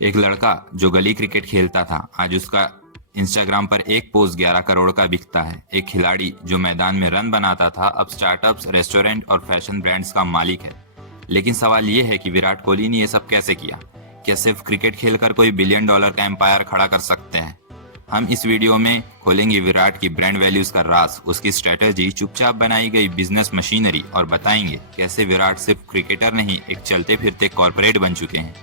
एक लड़का जो गली क्रिकेट खेलता था आज उसका इंस्टाग्राम पर एक पोस्ट 11 करोड़ का बिकता है। एक खिलाड़ी जो मैदान में रन बनाता था अब स्टार्टअप्स, रेस्टोरेंट और फैशन ब्रांड्स का मालिक है। लेकिन सवाल ये है कि विराट कोहली ने ये सब कैसे किया? क्या सिर्फ क्रिकेट खेलकर कोई बिलियन डॉलर का एम्पायर खड़ा कर सकते हैं? हम इस वीडियो में खोलेंगे विराट की ब्रांड वैल्यूज का राज, उसकी स्ट्रेटेजी, चुपचाप बनाई गई बिजनेस मशीनरी और बताएंगे कैसे विराट सिर्फ क्रिकेटर नहीं एक चलते फिरते कॉर्पोरेट बन चुके हैं।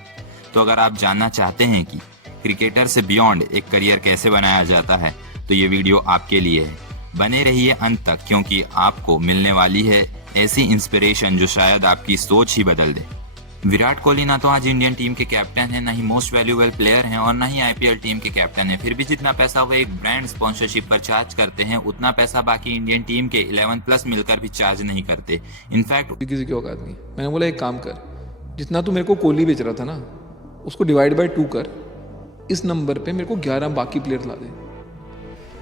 तो अगर आप जानना चाहते हैं कि क्रिकेटर से बियॉन्ड एक करियर कैसे बनाया जाता है तो ये वीडियो आपके लिए है। बने रहिए अंत तक क्योंकि आपको मिलने वाली है ऐसी इंस्पिरेशन जो शायद आपकी सोच ही बदल दे। विराट कोहली ना तो आज इंडियन टीम के कैप्टन है, ना ही मोस्ट वैल्यूएबल प्लेयर हैं और ना ही आईपीएल टीम के कैप्टन है। फिर भी जितना पैसा वो एक ब्रांड स्पॉन्सरशिप पर चार्ज करते हैं उतना पैसा बाकी इंडियन टीम के 11+ मिलकर भी चार्ज नहीं करते। इनफैक्ट किसी की औकात नहीं। मैंने बोला एक काम कर, जितना तू मेरे को कोहली बेच रहा था ना उसको डिवाइड बाय 2 कर, इस नंबर पे मेरे को 11 बाकी प्लेयर ला दे।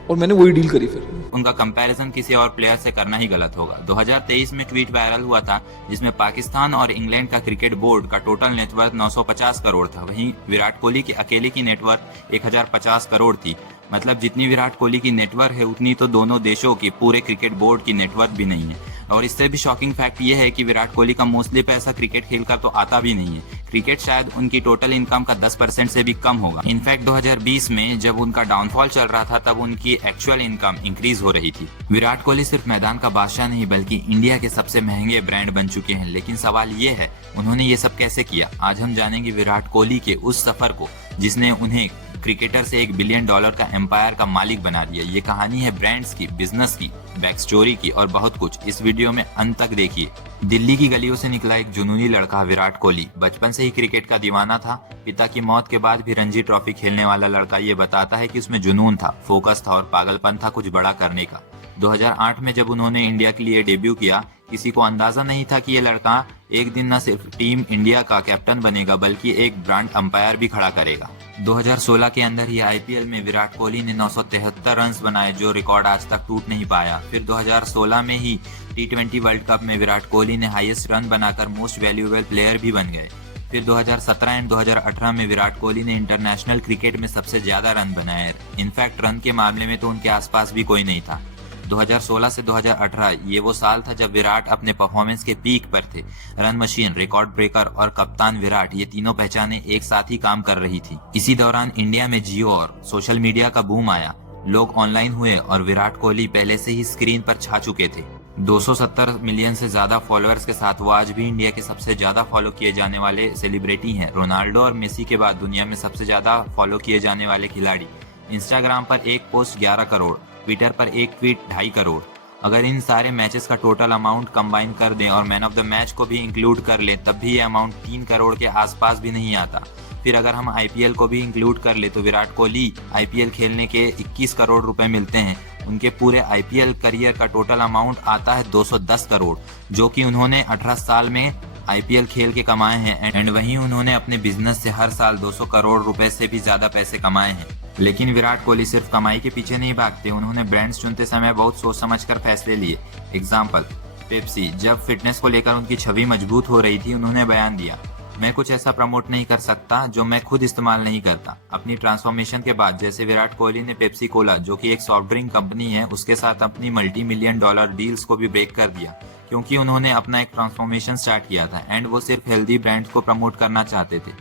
और मैंने वही डील करी। फिर उनका कंपैरिजन किसी और प्लेयर से करना ही गलत होगा। 2023 में ट्वीट वायरल हुआ था जिसमें पाकिस्तान और इंग्लैंड का क्रिकेट बोर्ड का टोटल नेटवर्थ 950 करोड़ था, वहीं विराट कोहली की अकेले की नेटवर्थ 1050 करोड़ थी। मतलब जितनी विराट कोहली की नेटवर्थ है उतनी तो दोनों देशों की पूरे क्रिकेट बोर्ड की नेटवर्थ भी नहीं है। और इससे भी शॉकिंग फैक्ट ये है कि विराट कोहली का मोस्टली पैसा क्रिकेट खेलकर तो आता भी नहीं है। क्रिकेट शायद उनकी टोटल इनकम का 10% से भी कम होगा। इनफैक्ट 2020 में जब उनका डाउनफॉल चल रहा था तब उनकी एक्चुअल इनकम इंक्रीज हो रही थी। विराट कोहली सिर्फ मैदान का बादशाह नहीं बल्कि इंडिया के सबसे महंगे ब्रांड बन चुके हैं। लेकिन सवाल ये है उन्होंने ये सब कैसे किया? आज हम जानेंगे विराट कोहली के उस सफर को जिसने उन्हें क्रिकेटर से $1 बिलियन का एम्पायर का मालिक बना दिया। ये कहानी है ब्रांड्स की, बिजनेस की, बैक स्टोरी की और बहुत कुछ। इस वीडियो में अंत तक देखिए। दिल्ली की गलियों से निकला एक जुनूनी लड़का विराट कोहली बचपन से ही क्रिकेट का दीवाना था। पिता की मौत के बाद भी रणजी ट्रॉफी खेलने वाला लड़का ये बताता है कि उसमें जुनून था, फोकस था और पागलपन था कुछ बड़ा करने का। 2008 में जब उन्होंने इंडिया के लिए डेब्यू किया किसी को अंदाजा नहीं था कि ये लड़का एक दिन न सिर्फ टीम इंडिया का कैप्टन बनेगा बल्कि एक ब्रांड अंपायर भी खड़ा करेगा। 2016 के अंदर ही आईपीएल में विराट कोहली ने 973 रन बनाए जो रिकॉर्ड आज तक टूट नहीं पाया। फिर 2016 में ही T20 वर्ल्ड कप में विराट कोहली ने हाईएस्ट रन बनाकर मोस्ट वैल्यूएबल प्लेयर भी बन गए। फिर 2017 एंड 2018 में विराट कोहली ने इंटरनेशनल क्रिकेट में सबसे ज्यादा रन बनाए। इनफैक्ट रन के मामले में तो उनके आसपास भी कोई नहीं था। 2016 से 2018 ये वो साल था जब विराट अपने परफॉर्मेंस के पीक पर थे। रन मशीन, रिकॉर्ड ब्रेकर और कप्तान विराट, ये तीनों पहचाने एक साथ ही काम कर रही थी। इसी दौरान इंडिया में जियो और सोशल मीडिया का बूम आया, लोग ऑनलाइन हुए और विराट कोहली पहले से ही स्क्रीन पर छा चुके थे। 270 मिलियन से ज्यादा फॉलोअर्स के साथ वो आज भी इंडिया के सबसे ज्यादा फॉलो किए जाने वाले सेलिब्रिटी हैं। रोनाल्डो और मेसी के बाद दुनिया में सबसे ज्यादा फॉलो किए जाने वाले खिलाड़ी। इंस्टाग्राम पर एक पोस्ट 11 करोड़, ट्विटर पर एक ट्वीट 2.5 करोड़। अगर इन सारे मैचेस का टोटल अमाउंट कंबाइन कर दें और मैन ऑफ द मैच को भी इंक्लूड कर लें तब भी ये अमाउंट 3 करोड़ के आसपास भी नहीं आता। फिर अगर हम आईपीएल को भी इंक्लूड कर ले तो विराट कोहली आईपीएल खेलने के 21 करोड़ रुपए मिलते हैं। उनके पूरे आईपीएल करियर का टोटल अमाउंट आता है 210 करोड़ जो कि उन्होंने 18 साल में आईपीएल खेल के कमाए हैं। एंड वहीं उन्होंने अपने बिजनेस से हर साल 200 करोड़ रुपए से भी ज्यादा पैसे कमाए हैं। लेकिन विराट कोहली सिर्फ कमाई के पीछे नहीं भागते, उन्होंने ब्रांड्स चुनते समय बहुत सोच समझकर फैसले लिए। एग्जाम्पल, पेप्सी, जब फिटनेस को लेकर उनकी छवि मजबूत हो रही थी उन्होंने बयान दिया, मैं कुछ ऐसा प्रमोट नहीं कर सकता जो मैं खुद इस्तेमाल नहीं करता। अपनी ट्रांसफॉर्मेशन के बाद जैसे विराट कोहली ने पेप्सी कोला जो कि एक सॉफ्ट ड्रिंक कंपनी है उसके साथ अपनी $multi-million डील्स को भी ब्रेक कर दिया क्योंकि उन्होंने अपना एक ट्रांसफॉर्मेशन स्टार्ट किया था एंड वो सिर्फ हेल्दी ब्रांड्स को प्रमोट करना चाहते थे।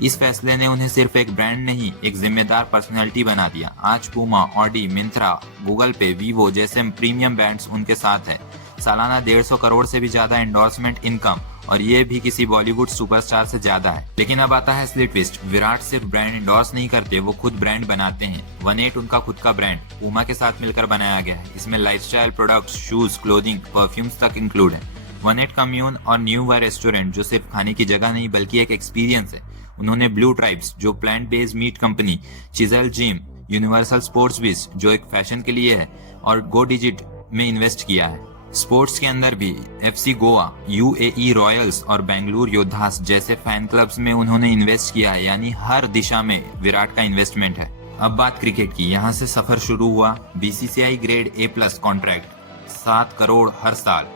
इस फैसले ने उन्हें सिर्फ एक ब्रांड नहीं एक जिम्मेदार पर्सनैलिटी बना दिया। आज पूमा, ऑडी, मिंत्रा, गूगल पे, वीवो जैसे प्रीमियम ब्रांड्स उनके साथ है। सालाना 150 करोड़ से भी ज्यादा एंडोर्समेंट इनकम और ये भी किसी बॉलीवुड सुपरस्टार से ज्यादा है। लेकिन अब आता है असली ट्विस्ट, विराट सिर्फ ब्रांड एंडोर्स नहीं करते, वो खुद ब्रांड बनाते हैं। 18 उनका खुद का ब्रांड पूमा के साथ मिलकर बनाया गया है। इसमें lifestyle products, shoes, clothing, perfumes तक इंक्लूड है। 18 कम्यून और न्यू वे रेस्टोरेंट जो सिर्फ खाने की जगह नहीं बल्कि एक एक्सपीरियंस है। उन्होंने ब्लू ट्राइब्स जो plant based meat company, chisel gym, universal sports बिज जो एक फैशन के लिए है और गो डिजिट में इन्वेस्ट किया है। स्पोर्ट्स के अंदर भी FC गोवा, UAE रॉयल्स और बेंगलुरु योद्धास जैसे फैन क्लब्स में उन्होंने इन्वेस्ट किया है। यानी हर दिशा में विराट का इन्वेस्टमेंट है। अब बात क्रिकेट की, यहाँ से सफर शुरू हुआ। BCCI grade A+ contract 7 crore हर साल।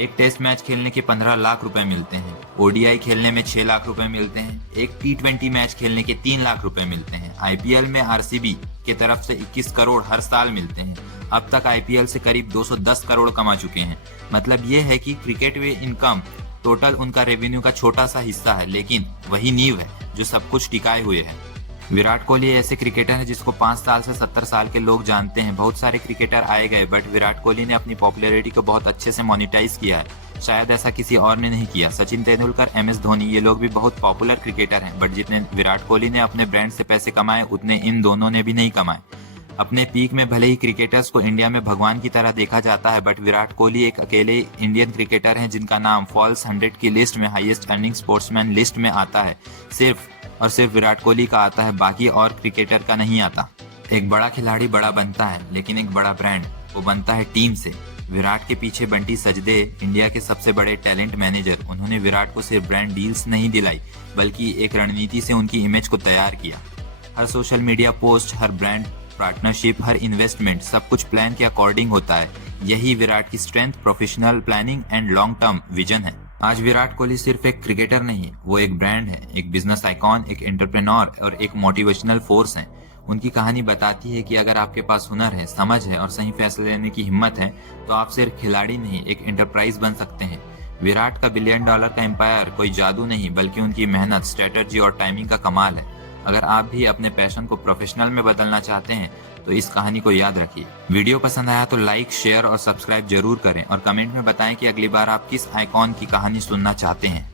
एक टेस्ट मैच खेलने के 15 लाख रुपए मिलते हैं, ओडीआई खेलने में 6 लाख रुपए मिलते हैं, एक T20 मैच खेलने के 3 लाख रुपए मिलते हैं। आईपीएल में आरसीबी के तरफ से 21 करोड़ हर साल मिलते हैं। अब तक आईपीएल से करीब 210 करोड़ कमा चुके हैं। मतलब ये है कि क्रिकेट में इनकम टोटल उनका रेवेन्यू का छोटा सा हिस्सा है, लेकिन वही नींव है जो सब कुछ टिकाए हुए है। विराट कोहली ऐसे क्रिकेटर है जिसको 5 साल से 70 साल के लोग जानते हैं। बहुत सारे क्रिकेटर आए गए, बट विराट कोहली ने अपनी पॉपुलैरिटी को बहुत अच्छे से मोनेटाइज किया है। शायद ऐसा किसी और ने नहीं किया। सचिन तेंदुलकर, MS धोनी, ये लोग भी बहुत पॉपुलर क्रिकेटर हैं, बट जितने विराट कोहली ने अपने ब्रांड से पैसे कमाए उतने इन दोनों ने भी नहीं कमाए। अपने पीक में भले ही क्रिकेटर्स को इंडिया में भगवान की तरह देखा जाता है, बट विराट कोहली एक अकेले इंडियन क्रिकेटर हैं जिनका नाम फॉल्स 100 की लिस्ट में, हाईएस्ट अर्निंग स्पोर्ट्समैन लिस्ट में आता है। सिर्फ और सिर्फ विराट कोहली का आता है, बाकी और क्रिकेटर का नहीं आता। एक बड़ा खिलाड़ी बड़ा बनता है, लेकिन एक बड़ा ब्रांड वो बनता है टीम से। विराट के पीछे बंटी सजदे, इंडिया के सबसे बड़े टैलेंट मैनेजर, उन्होंने विराट को सिर्फ ब्रांड डील्स नहीं दिलाई, बल्कि एक रणनीति से उनकी इमेज को तैयार किया। हर सोशल मीडिया पोस्ट, हर ब्रांड पार्टनरशिप, हर इन्वेस्टमेंट, सब कुछ प्लान के अकॉर्डिंग होता है। यही विराट की strength, professional planning and long term vision है। आज विराट कोहली सिर्फ एक क्रिकेटर नहीं है, वो एक ब्रांड है, एक बिजनेस आइकॉन, एक एंटरप्रेन्योर और एक मोटिवेशनल फोर्स है। उनकी कहानी बताती है कि अगर आपके पास हुनर है, समझ है और सही फैसले लेने की हिम्मत है, तो आप सिर्फ खिलाड़ी नहीं, एक एंटरप्राइज बन सकते हैं। विराट का $1 बिलियन का एम्पायर कोई जादू नहीं, बल्कि उनकी मेहनत, स्ट्रेटजी और टाइमिंग का कमाल है। अगर आप भी अपने पैशन को प्रोफेशनल में बदलना चाहते हैं तो इस कहानी को याद रखिए। वीडियो पसंद आया तो लाइक, शेयर और सब्सक्राइब जरूर करें और कमेंट में बताएं कि अगली बार आप किस आइकॉन की कहानी सुनना चाहते हैं।